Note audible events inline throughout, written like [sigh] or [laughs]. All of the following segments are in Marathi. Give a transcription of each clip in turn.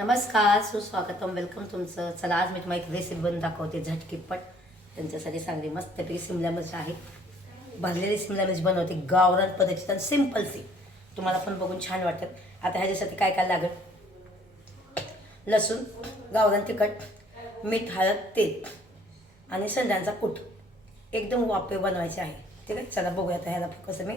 नमस्कार सुस्वागतम. वेलकम तुमचं. चला आज मी तुम्हाला एक रेसिपी बनवून दाखवते. झटकीपट. त्यांच्यासाठी चांगली मस्तपैकी सिमला मिरची आहे. भरलेली सिमला मिरची बनवते. गावरान पद्धतीची आणि सिंपल सी. तुम्हाला पण बघून छान वाटतं. आता ह्याच्यासाठी काय काय लागेल? लसूण गावरान तिखट मीठ हळद तेल आणि संध्यांचा कूट. एकदम वापे बनवायचे आहे. ठीक आहे? चला बघूया आता ह्याला कसं मी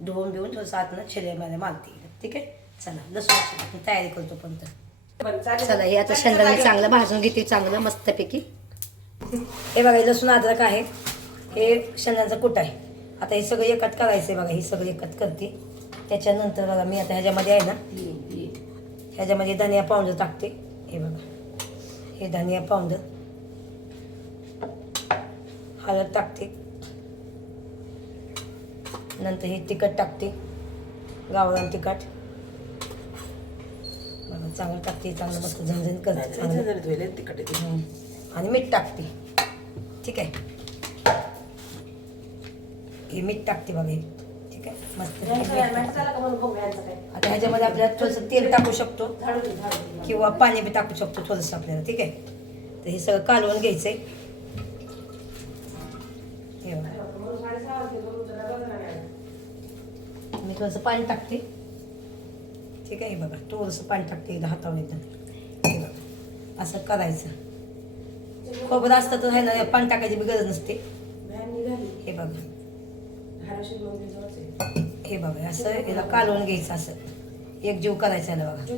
धुवून बिवून थोडंसं आतनं छिलेमध्ये मारते ठीक आहे? चला लसूण तयारी करतो पण तर. चला हे आता मी चांगलं भाजून घेते चांगलं मस्तपैकी. हे बघा हे लसूण अद्रक आहे. हे शेंगदाण्याचं कूट आहे. आता हे सगळं एकत करायचं आहे बघा हे सगळं एकत करते. त्याच्यानंतर बघा मी आता ह्याच्यामध्ये आहे ना ह्याच्यामध्ये धनिया पावडर टाकते. हे बघा हे धनिया पावडर. हळद टाकते. नंतर हे तिखट टाकते. गावरान तिखट. बघा चांगलं टाकते चांगलं मस्त झणझण करते चांगलं. हम्म. आणि मीठ टाकते. ठीक आहे? हे मीठ टाकते बघा हे. ठीक आहे? मस्त आता ह्याच्यामध्ये आपल्याला थोडंसं तेल टाकू शकतो. किंवा पाणी बी टाकू शकतो थोडंसं आपल्याला. ठीक आहे? तर हे सगळं कालवून घ्यायचंय. हे बघा. मी थोडंसं पाणी टाकते. ठीक आहे हे बघा थोडंसं पाणी टाकते एकदा हातावर हे बघा असं करायचं खोबरं असतं तर आहे ना पाणी टाकायची बी गरज नसते हे बघा हे बघा असं याला कालवून घ्यायचं असं एक जीव करायचा याला बघा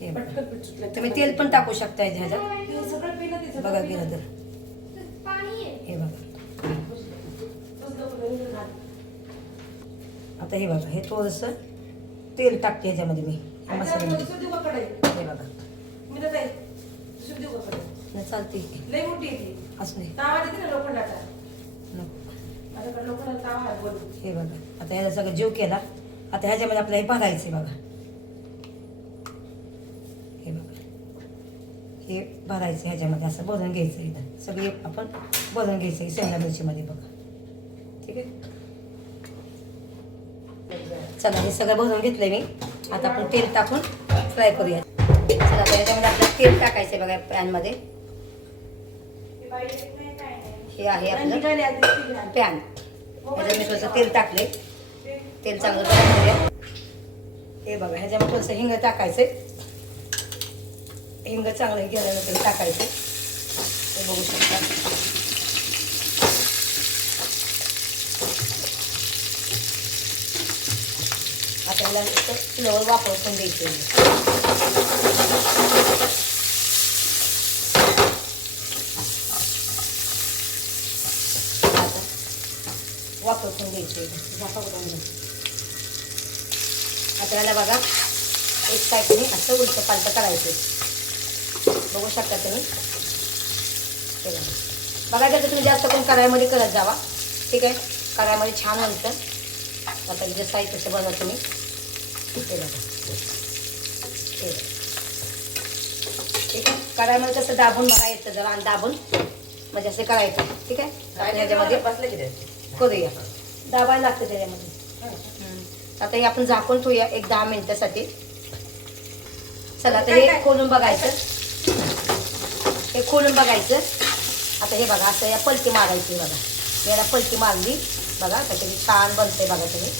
हे बघा तुम्ही तेल पण टाकू शकता याच्या ह्याच्यात बघा गेलं तर हे बघा आता हे बघा हे थोडंसं तेल टाकते ह्याच्यामध्ये मी. मसाल्यामध्ये हे बघा. चालते. लय मोठी आहे असं आहे हे बघा. आता ह्याला सगळं जीव केला. आता ह्याच्यामध्ये आपल्याला हे भरायचं आहे बघा. हे बघा. हे भरायचं ह्याच्यामध्ये. असं भरून घ्यायचं इथं. सगळे आपण भरून घ्यायचं शेंगा मिरचीमध्ये बघा. ठीक आहे? चला हे सगळं भरून घेतलंय मी. आता आपण तेल टाकून फ्राय करूया. चला आता ह्याच्यामध्ये आपल्याला तेल टाकायचं बघा पॅनमध्ये. हे आहे आपलं पॅन. ह्याच्यात मी थोडंसं तेल टाकले तेल चांगलं गरम करूया हे बघा ह्याच्यामध्ये थोडंसं हिंग टाकायचं हिंग चांगलं गेल्यानंतर टाकायचं. हे बघू शकता. आपल्याला ह्याला फ्लोअर वापरून द्यायचे आता वापरून द्यायचे झाका बघा एक साईडने असं उलट पालट करायचं. बघू शकता तुम्ही? बघा. त्याचं तर तुम्ही जास्त करून कढाईमध्ये करत जावा. ठीक आहे? कढाईमध्ये छान बनतं आता जसं आहे तसं बनवा तुम्ही. हे बघा. ठीक आहे कढाईमध्ये कसं दाबून बघा येतं जरा आणि दाबून. म्हणजे असं करायचं. ठीक आहे? बसले की? करूया. दाबायला लागतं त्याच्यामध्ये. आता हे आपण झाकून ठेवूया एक दहा मिनिटासाठी. चला आता हे खोलून बघायचं. हे खोलून बघायचं. आता हे बघा असं या पलटी मारायची बघा. याला पलटी मारली. बघा त्याच्याने छान बनते बघा तुम्ही.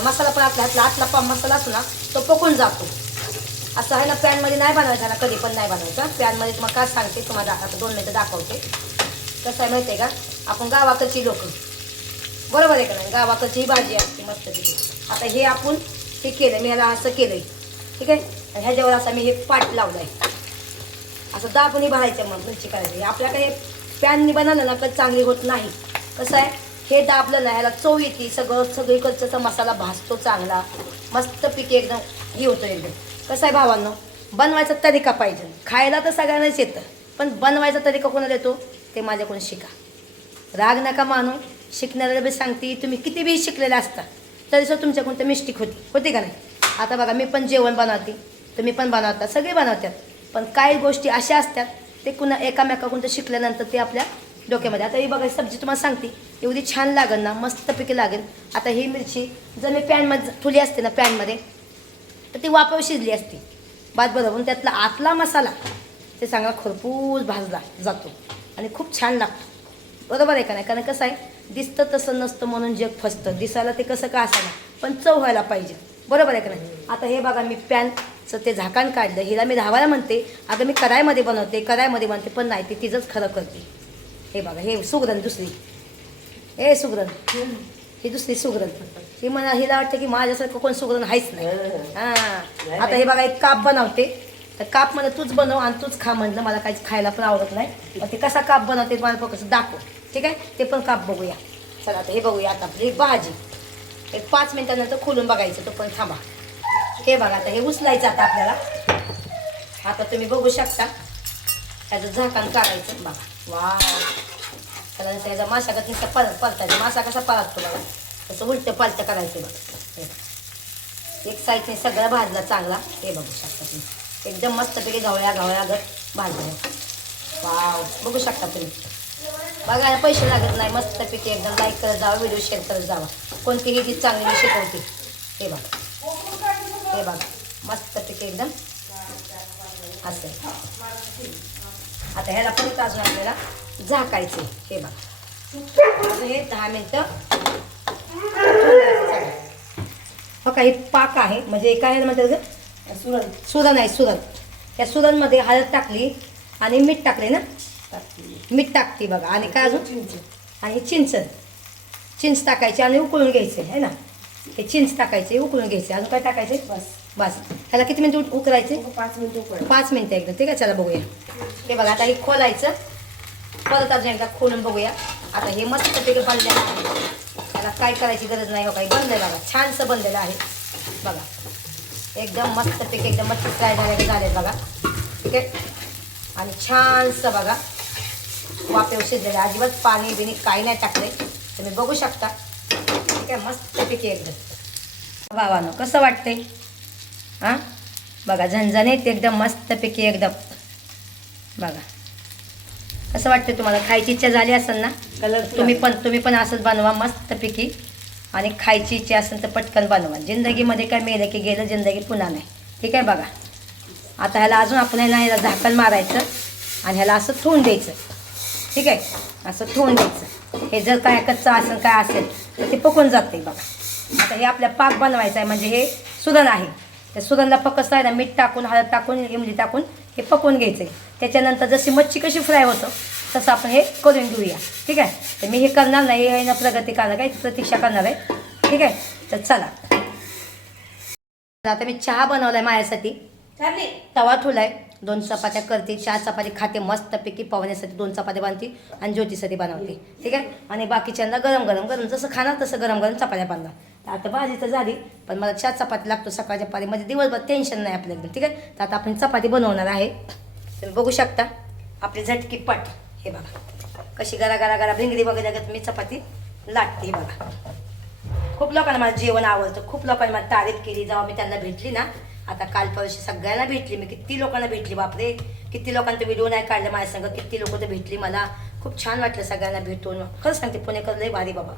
मसाला पण आपल्या हातला आतला पा मसाला असतो ना तो पकून जातो. असं आहे ना पॅनमध्ये नाही बनवायचा ना कधी पण नाही बनवायचा. पॅनमध्ये तुम्हाला काय सांगते तुम्हाला आता दोन मिनटं दाखवते. कसं आहे माहिती आहे का? आपण गावाकडची लोक. बरोबर आहे का नाही? गावाकडची ही भाजी असते मस्त तिथे आता हे आपण हे केलं मी ह्याला असं केलं आहे ठीक आहे? आणि ह्याच्यावर असं मी हे पाट लावलं आहे असं दाबून भरायचं मग मिरची करायची हे आपल्याकडे पॅननी बनवलं ना तर चांगली होत नाही. कसं आहे? हे दाबलं ना ह्याला चव येते. सगळं सगळीकडचा मसाला भाजतो चांगला. मस्त पिके एकदम हे होतं एकदम. कसं आहे भावांनो? बनवायचा तरीका पाहिजे. खायला तर सगळ्यांनाच येतं. पण बनवायचा तरीका कोणाला येतो? ते माझ्याकडून शिका. राग नका मानू. शिकणाऱ्याला बी सांगते तुम्ही किती बी शिकलेले असता तरी सुद्धा तुमच्याकडून तर मिस्टेक होती. होती का नाही? आता बघा मी पण जेवण बनवते. तुम्ही पण बनवता. सगळे बनवतात. पण काही गोष्टी अशा असतात ते कुणा एकामेकाकडून तर शिकल्यानंतर ते आपल्या डोक्यामध्ये. आता ही बघा सब्जी तुम्हाला सांगते. एवढी छान लागेल ना मस्तपैकी लागेल. आता ही मिरची जर मी पॅनमध्ये ठुली असते ना पॅनमध्ये तर ती वापर शिजली असती. भात बरोबर त्यातला आतला मसाला ते चांगला खरपूस भाजला जातो आणि खूप छान लागतो. बरोबर आहे का नाही? कारण कसं आहे दिसतं तसं नसतं म्हणून जग फसतं. दिसायला ते कसं का असायला पण चव व्हायला पाहिजे. बरोबर आहे का नाही? आता हे बघा मी पॅनचं ते झाकण काढलं. हिला मी धावायला म्हणते अगं मी कढाईमध्ये बनवते कढाईमध्ये बनवते पण नाही ते तिचंच खरं करते. हे बघा हे सुगरण दुसरी. ए सुगरण ही दुसरी सुगरण ही मला हिला वाटतं की माझ्यासारखं कोण सुगरण आहेच नाही. हां. आता हे बघा एक काप बनवते. तर काप मला तूच बनव आणि तूच खा म्हणलं मला काहीच खायला पण आवडत नाही. पण ते कसा काप बनवते मला फक्त दाखव. ठीक आहे? ते पण काप बघूया. चला आता हे बघूया आता. आपली भाजी. एक पाच मिनिटानंतर खोलून बघायचं तो पण थांबा. हे बघा आता हे उचलायचं आता आपल्याला. आता तुम्ही बघू शकता. त्याचं झाकण काढायचं. बघा. वा कारण त्याचा माशागत नुसतं परत परतायचा मासा कसा परततो बघा तसं उलटं पालटं करायचं बघा. एक साईडने सगळा भाजला चांगला. हे बघू शकता तुम्ही. एकदम मस्तपैकी घावळ्या घावळ्या गट भाजलं. वाव. बघू शकता तुम्ही. बघायला पैसे लागत नाही. मस्तपैकी एकदम लाईक करत जावा व्हिडिओ शेअर करत जावा. कोणतीही ती चांगली मी शिकवते. हे बघा. हे बघा. मस्तपैकी एकदम असं. आता ह्याला परत अजून आपल्याला झाकायचे. हे बघा. हे दहा मिनटं हो काही पाक आहे. हे काय आहे म्हणतात ग सुरण. सुरण आहे सुरण. त्या सुरणमध्ये हळद टाकली आणि मीठ टाकले ना? मीठ टाकते बघा. आणि काय अजून? चिंच. आणि चिंच चिंच टाकायची आणि उकळून घ्यायचे आहे ना? हे चिंच टाकायचे उकळून घ्यायचे. अजून काय टाकायचे? बस. बस. त्याला किती मिनिट उकरायचे पाच मिनिटं उकळ पाच मिनिटं एकदम. ठीक आहे चला बघूया. हे बघा आता हे खोलायचं. परत अजून एकदा खोलून बघूया. आता हे मस्तपैकी बनलेलं आहे. त्याला काय करायची गरज नाही हो काही बनलेलं बघा. छानसं बनलेलं आहे. बघा. एकदम मस्त मस्तपैकी एकदम मस्त फ्राय झालेले झाले बघा. ठीक आहे आणि छानसं बघा. वाफेव शिजलेलं अजिबात पाणी बिणी काही नाही टाकले. तुम्ही बघू शकता. ठीक आहे मस्त पिके एकदम. भावानं कसं वाटतंय? हां? बघा झणझणीत एकदम मस्तपैकी एकदम. बघा. कसं वाटतं तुम्हाला. खायची इच्छा झाली असेल ना कलर तुम्ही पण तुम्ही पण असंच बनवा मस्तपैकी. आणि खायची इच्छा असेल तर पटकन बनवा. जिंदगीमध्ये काय मेलं की गेलं जिंदगी पुन्हा नाही. ठीक आहे बघा. आता ह्याला अजून आपण ना ह्याला झाकण मारायचं आणि ह्याला असं ठेवून द्यायचं. ठीक आहे? असं ठेवून द्यायचं. हे जर काय कच्चं असेल काय असेल तर ते पकून जाते बघा. आता हे आपल्या पाक बनवायचं आहे. म्हणजे हे सुरण आहे. त्या सुरणला फक्त आहे ना मीठ टाकून हळद टाकून इमली टाकून हे पकवून घ्यायचं आहे त्याच्यानंतर जशी मच्छी कशी फ्राय होतं तसं आपण हे करून घेऊया. ठीक आहे? तर मी हे करणार नाही हे ना प्रगती करणार काय प्रतीक्षा करणार आहे. ठीक आहे? तर चला. आता मी चहा बनवला आहे माझ्यासाठी तवा ठेवलाय. दोन चपात्या करते चार चपाती खाते मस्तपैकी पावण्यासाठी दोन चपात्या बांधते आणि ज्योतीसाठी बनवते. ठीक आहे? आणि बाकीच्यांना गरम गरम गरम जसं खाणार तसं गरम गरम चपात्या बांधणार आता भाजी तर झाली पण मला चार चपाती लागतो सकाळच्या पारी. म्हणजे दिवसभर टेन्शन नाही आपल्याकडे ठीक आहे? तर आता आपण चपाती बनवणार आहे. तुम्ही बघू शकता आपली झटकी पट. हे बघा कशी गरा गरा गरा भिंगडी वगैरे लागत मी चपाती लाटते हे बघा. खूप लोकांना मला जेवण आवडतं खूप लोकांनी मला तारीफ केली जेव्हा मी त्यांना भेटली ना आता काल परशी सगळ्यांना भेटली मी किती लोकांना भेटली बापरे. किती लोकांचा व्हिडिओ नाही काढला माझ्या संग किती लोक तर भेटली मला. खूप छान वाटलं सगळ्यांना भेटून. खरंच सांगते पुणेकर लय भारी बाबा.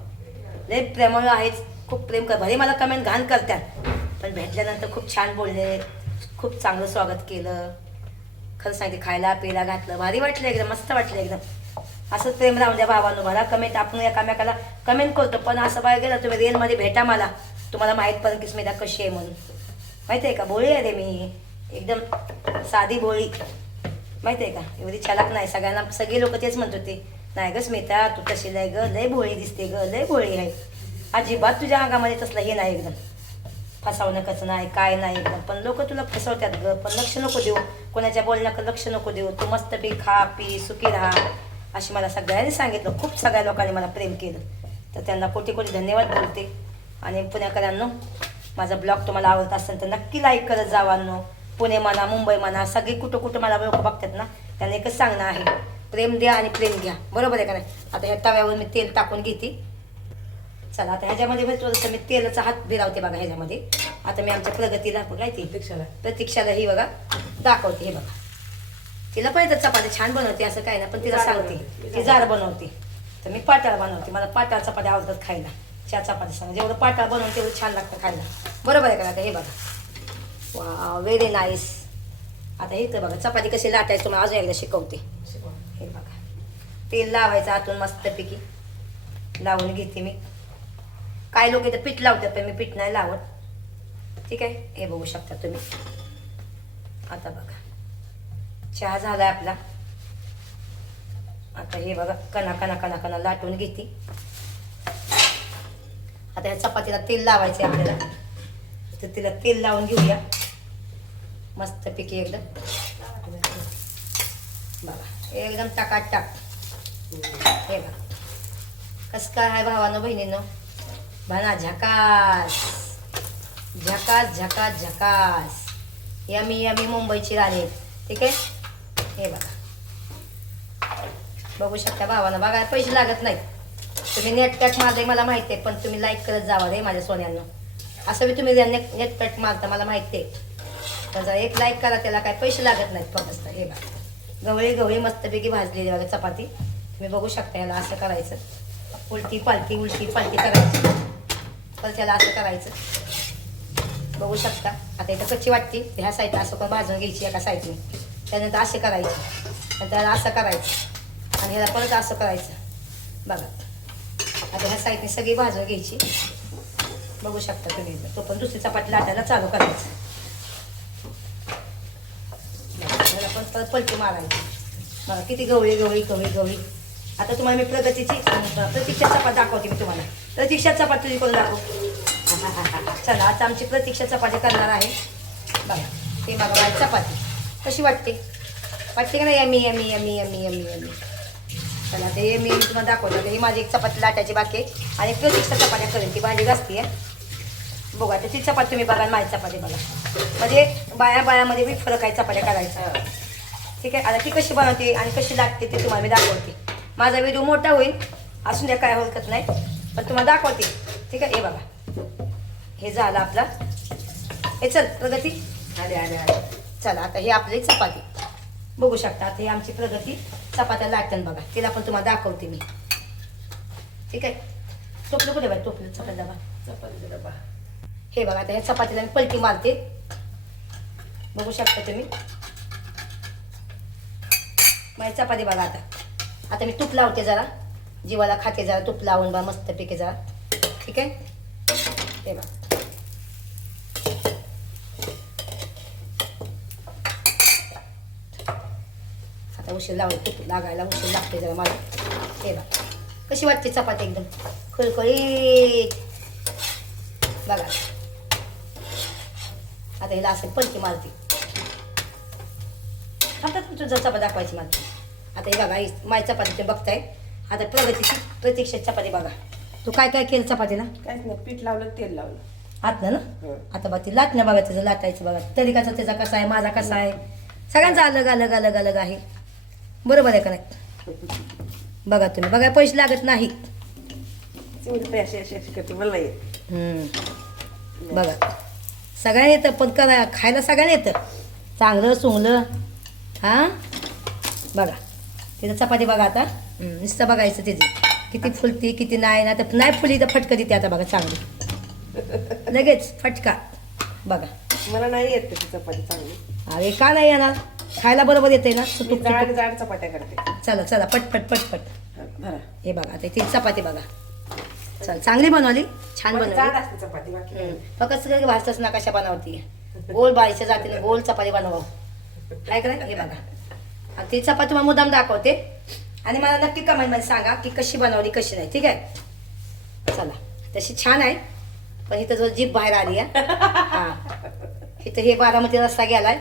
लय प्रेमळ आहेच. खूप प्रेम कर भले मला कमेंट घाण करतात पण भेटल्यानंतर खूप छान बोलले खूप चांगलं स्वागत केलं. खरं सांगते खायला पिला घातलं भारी वाटलं एकदम मस्त वाटलं एकदम. असं प्रेम राहून द्या भावानं मला कमेंट आपण एकामेकाला कमेंट करतो पण असं बाहेर गेलं तुम्ही रेलमध्ये भेटा मला. तुम्हाला माहीत पडेल की स्मिता कशी आहे म्हणून. माहिती आहे का? भोळी आहे रे मी. एकदम साधी बोळी. माहिती आहे का? एवढी छलाक नाही. सगळ्यांना सगळे लोक तेच म्हणत होते. नाही ग स्मिता तू कशी लय ग लय भोळी दिसते ग लय भोळी आहे. अजिबात तुझ्या अंगामध्ये तसलं हे नाही एकदम. कसं नाही काय नाही एकदम. पण लोक तुला फसवतात ग. पण लक्ष नको देऊ. कोणाच्या बोलण्याकडे लक्ष नको देऊ. तू मस्त पी खा पी सुखी राहा. अशी मला सगळ्यांनी सांगितलं. खूप सगळ्या लोकांनी मला प्रेम केलं. तर त्यांना कोटी कोटी धन्यवाद बोलते. आणि पुण्याकरांनो माझा ब्लॉग तुम्हाला आवडत असेल तर नक्की लाईक करत जावांनो पुणे म्हणा मुंबई म्हणा सगळे कुठं कुठं मला लोक बघतात ना त्यांना एकच सांगणं आहे. प्रेम द्या आणि प्रेम घ्या. बरोबर आहे का नाही? आता ह्या तव्यावर मी तेल टाकून घेते. चला आता ह्याच्यामध्ये मी थोडंसं मी तेलाचा हात भिरावते बघा ह्याच्यामध्ये. आता मी आमच्या प्रगतीला काय ती? प्रतीक्षाला. प्रतीक्षाला ही बघा दाखवते हे बघा. तिला पाहिजे चपाती छान बनवते असं काय ना पण तिला सांगते. ती जाड बनवते. तर मी पाटाळ बनवते मला पाटाळ चपाती आवडतात खायला चार चपाती सांग. जेवढं पाटाळ बनवून तेवढं छान लागतं खायला. बरोबर आहे का आता? हे बघा. वा व्हेरी नाईस आता इथं बघा चपाती कशी लाटायची तुम्हाला अजून एकदा शिकवते. शिकवा. हे बघा. तेल लावायचं आतून मस्तपैकी. लावून घेते मी. काय लोक इथं पीठ लावतात पण मी पीठ नाही लावत. ठीक आहे? हे बघू शकता तुम्ही. आता बघा. चहा झाला आपला. आता हे बघा कणा कणा कणा कणा लाटून घेते. आता या चपातीला तेल लावायचं आहे आपल्याला. तर तिला तेल लावून घेऊया. मस्तपैकी एकदम बघा एकदम टाकात टाक हे बघा. कसं काय आहे भावानं बहिणीनं? बघा झकास. झकास झकास झकास. यमी यमी मुंबईची राणी. ठीक आहे? हे बघा. बघू शकता भावानं बघा पैसे लागत नाहीत. तुम्ही नेटपॅक मारले मला माहिती आहे पण तुम्ही लाईक करत जावा रे माझ्या सोन्यांना. असं बी तुम्ही नेट नेटपॅक मारता मला माहिती आहे. त्याचा एक लाईक करा त्याला काय पैसे लागत नाहीत फक्त. हे बघा. गवळी गवळी मस्तपैकी भाजलेली बघा चपाती. तुम्ही बघू शकता याला असं करायचं. उलटी पालटी उलटी पालटी करायची. परत ह्याला असं करायचं. बघू शकता. आता इथं कच्ची वाटते. ह्या साईडला असं पण भाजून घ्यायची एका साईडने. त्यानंतर असे करायचे. आणि त्याला असं करायचं. आणि ह्याला परत असं करायचं. बघा. आता ह्या साईडने सगळी भाजून घ्यायची. बघू शकता तुम्ही तो पण दुसरी चपाती लाटायला चालू करायचं. ह्याला पण परत पलटी मारायची. बघा किती गवळी गवळी गवळी गवळी. आता तुम्हाला मी प्रगतीची प्रतीक्षा चपात दाखवते मी तुम्हाला. प्रतीक्षा चपाती तुझी करून दाखव. चला आता आमची प्रतीक्षा चपाती करणार आहे. बघा ते बघा माझी चपाती. कशी वाटते? वाटते का नाही? Yummy yummy yummy yummy yummy yummy. चला ते मी तुम्हाला दाखवतो. ही माझी एक चपाती लाटायची बाकी आणि प्रतीक्षा चपात्या करेन. ती भाजी घासते बघा त्याची चपाती तुम्ही बघा माझी चपाती बघा. म्हणजे बाया बायामध्ये बी फरक आहे चपात्या करायचा. ठीक आहे? आता ती कशी बनवते आणि कशी लागते ते तुम्हाला मी दाखवते. माझा व्हिडिओ मोठा होईल. असून द्या काय हरकत नाही. पण तुम्हाला दाखवते. ठीक आहे? हे बघा हे झालं आपला. हे चल प्रगती. आले आले आले. चला आता ही आपली चपाती. बघू शकता आता ही आमची प्रगती. चपात्या लाटण बघा. तिला पण तुम्हाला दाखवते मी. ठीक आहे? टोपलं कुठे बाय टोपलं चपाती डबा. चपातीचा डबा. हे बघा आता ह्या चपातीला मी पलटी मारते. बघू शकता तुम्ही. माझी चपाती बघा आता. आता मी तूप लावते जरा. जीवाला खाते जरा तूप लावून बा मस्त पिके जरा ठीक आहे? ते बा आता उशीर लावून तूप लागायला उशीर लागते जरा मला. ते बा कशी वाटते चपाती एकदम? खळखळीत. बघा. आता हिला असेल पलटी मारते. आता तुमचं जर चपाती दाखवायची मारते आता हे बघा ही माझी चपाती ते बघताय. आता प्रगतीची प्रतीक्षा चपाती बघा. तू काय काय केलं चपातीला? काहीच नाही पीठ लावलं तेल लावलं. आतलं ना? हं. आता बघ ती लाटण्या बघा त्याचं लाटायचं बघा. तरीकाचा त्याचा कसा आहे माझा कसा आहे? सगळ्यांचा अलग अलग अलग अलग आहे. बरोबर आहे का नाही? बघा तुम्ही. बघा पैसे लागत नाही. बघा. सगळ्यांना येतं पण करा खायला सगळ्यांना येतं. चांगलं सुंगलं. हां? बघा. तिथं चपाती बघा आता. नुसतं बघायचं तिथे. किती फुलती किती नाही ना तर नाही फुली तर फटकं देते आता बघा चांगली. [laughs] लगेच फटका. बघा. मला नाही येत त्याची चपाती चांगली. अरे का नाही येणार? खायला बरोबर येते ना? सुटूक जाड. जाड चपात्या करते. चला चला पटपट पटपट हा, हे बघा आता ती चपाती बघा. चल चांगली बनवली? छान बनवली. असते चपाती बाकी. फक्त सगळं भाजतच ना कशा बनवती गोल बाळीच्या जातीने गोल चपाती बनवा काय कराय हे बघा. आणि ती चपाती तुम्हाला मुद्दाम दाखवते. आणि मला नक्की कमेंटमध्ये सांगा की कशी बनवली कशी नाही. ठीक आहे? चला. तशी छान आहे. पण इथं जो जीप बाहेर आली आहे. हा. इथं हे बारामती रस्ता गेलाय.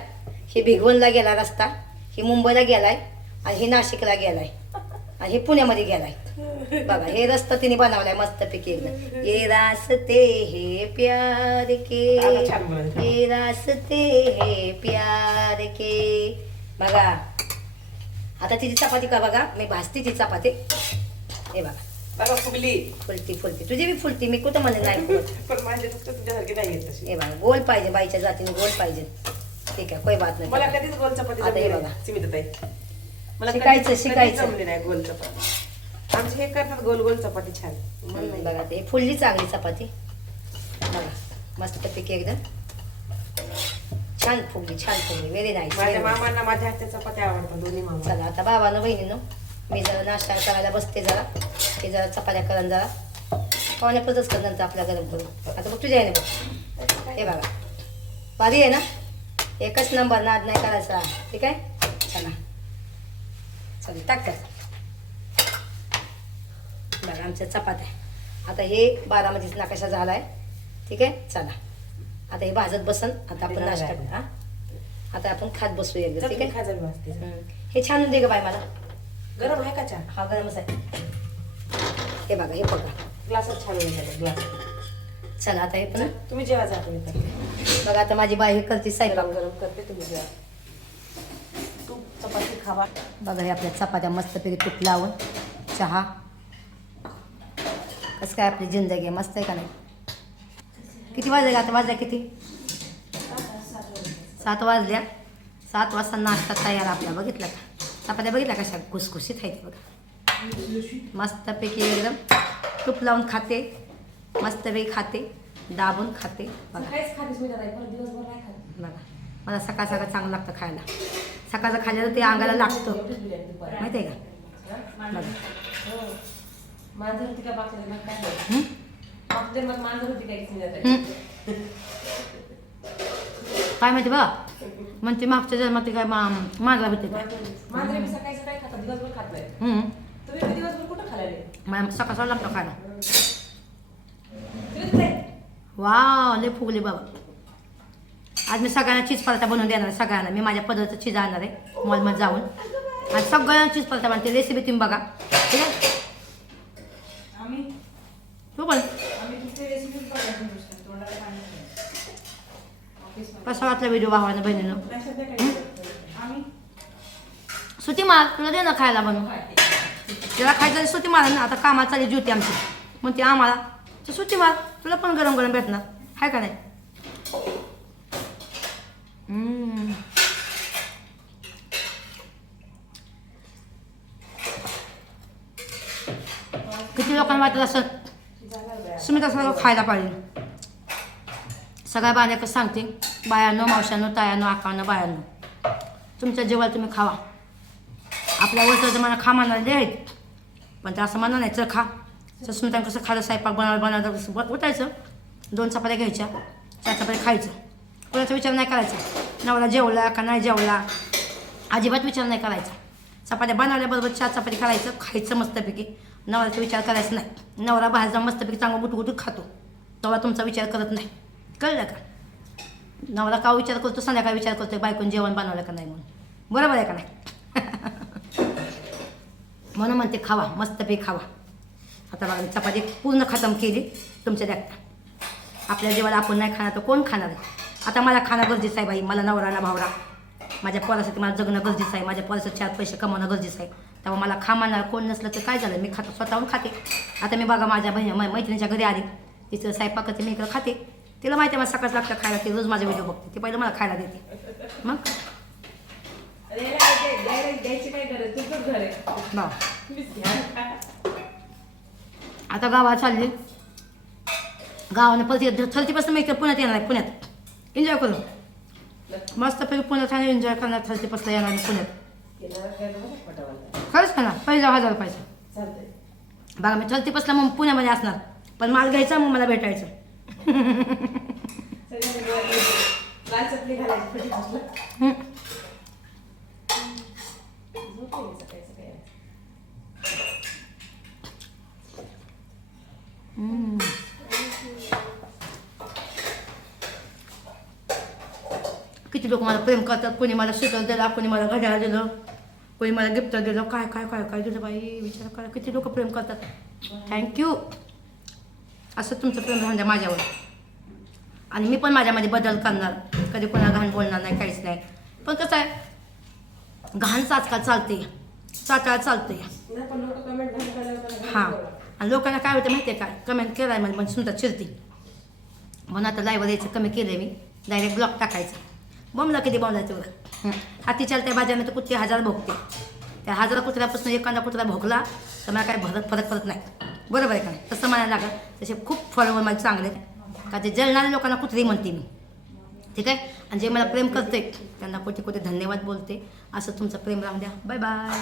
हे भिगवणला गेला रस्ता. हे मुंबईला गेलाय. आणि हे नाशिकला गेलाय. आणि हे पुण्यामध्ये गेलाय. बघा हे रस्ता तिने बनवलाय मस्त पैकी एकदम. ये रास्ते हे प्यार के. ये रास्ते हे प्यार के. बघा. आता तिची चपाती का बघा? मी भाजते ती चपाती. हे बघा. बघा फुगली. फुलती फुलती. तुझी बी फुलती. मी कुठं म्हणले नाही. [laughs] पण माझी फक्त तुझ्यासारखी नाही येत तशी. हे बघा गोल पाहिजे बाईच्या जातीने गोल पाहिजे. ठीक आहे कोई बात मला नाही कधीच गोल चपाती आता हे जमली बघा. नाही. मला शिकायचं, कधीच- शिकायचं. जमली नाही गोल चपाती. आमचे हे करतात गोल गोल चपाती छान. मला नाही. बघा ते. फुलली चांगली चपाती. बघा मस्त पैकी एकदम. छान फुगली छान फुगली. व्हेरी माझ्या नाईस मामांना माझ्या हातच्या चपात्या आवडतात दोन्ही मामा. चला आता बाबानं बहिणीनं. मी जरा नाश्ता करायला बसते जरा. ते जरा चपात्या करून जरा. पाहुण्यापतच कर नंतर आपल्या गरम करून. आता बघ तुझ्या आहे बघ. हे बघा. भारी आहे ना? एकच नंबर नाद नाही करायचा. ठीक आहे? चला. चल टाक कर बघा आमच्या चपात्या. आता हे बारामतीच नकाशा झाला आहे ठीक आहे? चला. आता हे भाजत बसन आता आपण नाश्ता हा? आता आपण खात बसूया एकदा ठीक आहे? खाजल वाजते हम्म. हे छान दे ग बाय मला. गरम आहे का चहा? हा गरमच आहे. हे बघा हे बघा. ग्लासात छान होईल ग्लास. चला आता हे पण तुम्ही जेव्हा जा तुम्ही तर. बघा आता माझी बाई हे करते स्वयंपाक गरम गरम करते तुम्ही जेव्हा तूप चपाती खावा. बघा हे आपल्या चपात्या मस्तपैकी तूप लावून चहा. कसं काय आपली जिंदगी आहे मस्त आहे का नाही? किती वाजले आता? वाजल्या किती? सात वाजल्या सात वाजता नाश्ता तयार आपला. बघितला का? चपात्या बघितल्या कशा? खुसखुशीत आहे ते बघा. मस्तपैकी एकदम तूप लावून खाते. मस्तपैकी खाते. दाबून खाते. बघा. मला सकाळ सकाळ चांगलं लागतं खायला. सकाळचं खाल्ल्यावर ते अंगाला लागतं. माहिती आहे का? काय माहिती बा म्हणते मागच्या जन्मात काय मा मागला होते सकाळी सकाळी लागतं खायला वा लय फुगले बाबा आज मी सगळ्यांना चीज पराठा बनवून देणार आहे सगळ्यांना मी माझ्या पद्धतीचं चीज आणणार आहे मॉलमध्ये जाऊन आणि सगळ्यांना चीज पराठा बनते रेसिपी तुम्ही बघा ठीक आहे आम्ही तू पण आम्ही तुमचे रेसिपी बघायचं नुसतं तोंडाला पाणी ऑफिसमध्ये कसा वाटला व्हिडिओ भावानं बहिणीनं सुती मार तुला दे ना खायला बनवून त्याला खायचं सुती सुटी मार ना आता कामाला चालली ज्योती आमची मग ते आम्हाला तर सुती मार तुला पण गरम गरम भेटणार हाय का नाही किती लोकांना वाटत असं सुमिता सगळं खायला पाहिजे सगळ्या बायका सांगते बायांनो मावशांनो तायानो आकानो बायांनो तुमच्या जेवायला तुम्ही खावा. आपल्या वरचं मला खा म्हणाले आहेत पण ते असं म्हणा नाही चल खा. तर सुमितानं कसं खायला स्वयंपाक बनवलं बनवलं कसं उठायचं. दोन चपात्या घ्यायच्या चार चपात्या खायचं. कोणाचा विचार नाही करायचा. नवरा जेवला का नाही जेवला अजिबात विचार नाही करायचा. चपात्या बनवल्याबरोबर चार चपाती करायचं खायचं मस्तपैकी. नवऱ्याचा विचार करायचा नाही. नवरा बाहेर जाऊन मस्तपैकी चांगलं गुटू गुटू खातो. तेव्हा तुमचा विचार करत नाही. कळलं का? नवरा का विचार करतो? संध्याकाळी विचार करतो बायकोन जेवण बनवलं का नाही म्हणून. बरोबर आहे का नाही? [laughs] म्हणून म्हणते खावा मस्तपैकी खावा. आता बघा चपाती पूर्ण खतम केली. तुमच्या देखता आपल्या जेवायला आपण नाही खाणार तर कोण खाणार आहे? आता मला खाणं गरजेचं आहे बाई. मला नवरा भावरा. माझ्या पोरासाठी मला जगणं गरजेचं आहे. माझ्या पोरासाठी चार पैसे कमवणं गरजेचं आहे. तेव्हा मला खा म्हणणार कोण नसलं तर काय झालं? मी खातो स्वतःहून खाते. आता मी बघा माझ्या बहिणी मै- मैत्रिणीच्या घरी आली. तिचं स्वयंपाकाचं मी इकडं खाते. तिला माहिती आहे मला सकाळच लागतं खायला. ती रोज माझा व्हिडिओ बघते. ती पहिलं मला खायला देते. मग. आता गावात चालली. गावाने परत थर्टीपासून मी इकडे पुण्यात येणार आहे पुण्यात. एन्जॉय करू मस्तपैकी पुण्यात आणि एन्जॉय करणार थर्टीपासून येणार आहे पुण्यात. खरंच ना पहिला हजार रुपयाचं. बघा मी थर्टीपासून मग पुण्यामध्ये असणार. पण माल घ्यायचा मग मला भेटायचं. किती लोक मला प्रेम करतात कोणी मला स्वेटर दिला कोणी मला घड्याळ दिलं. कोणी मला गिफ्ट दिलं काय काय काय काय दिलं बाई विचार करा किती लोक प्रेम करतात. थँक्यू असं तुमचं प्रेम राहून द्या माझ्यावर. आणि मी पण माझ्यामध्ये बदल करणार. कधी कोणाला घाण बोलणार नाही काहीच नाही. पण कसं आहे घाणच आजकाल चालते. चाटाळ चालते. हां. आणि लोकांना काय होतं माहिती आहे का? कमेंट केलाय म्हणजे म्हणजे सुद्धा चिरती. म्हणून आता लाईव्ह यायचं कमी केलं मी. डायरेक्ट ब्लॉक टाकायचं. बॉम्बला किती बॉम्बला तेवढं हाती चालत्या भाज्याने तर कुठचे हजार भोगते. त्या हजार कुत्र्यापासून एखादा कुत्रा भोगला तर मला काय भरत फरक पडत नाही. बरोबर आहे का नाही? तसं म्हणायला लागलं. तसे खूप फॉलोवर माझे चांगले आहेत. का ते जळणाऱ्या लोकांना कुत्री म्हणते मी. ठीक आहे? आणि जे मला प्रेम करते त्यांना कुठे कुठे धन्यवाद बोलते. असं तुमचं प्रेम राहू द्या. Bye bye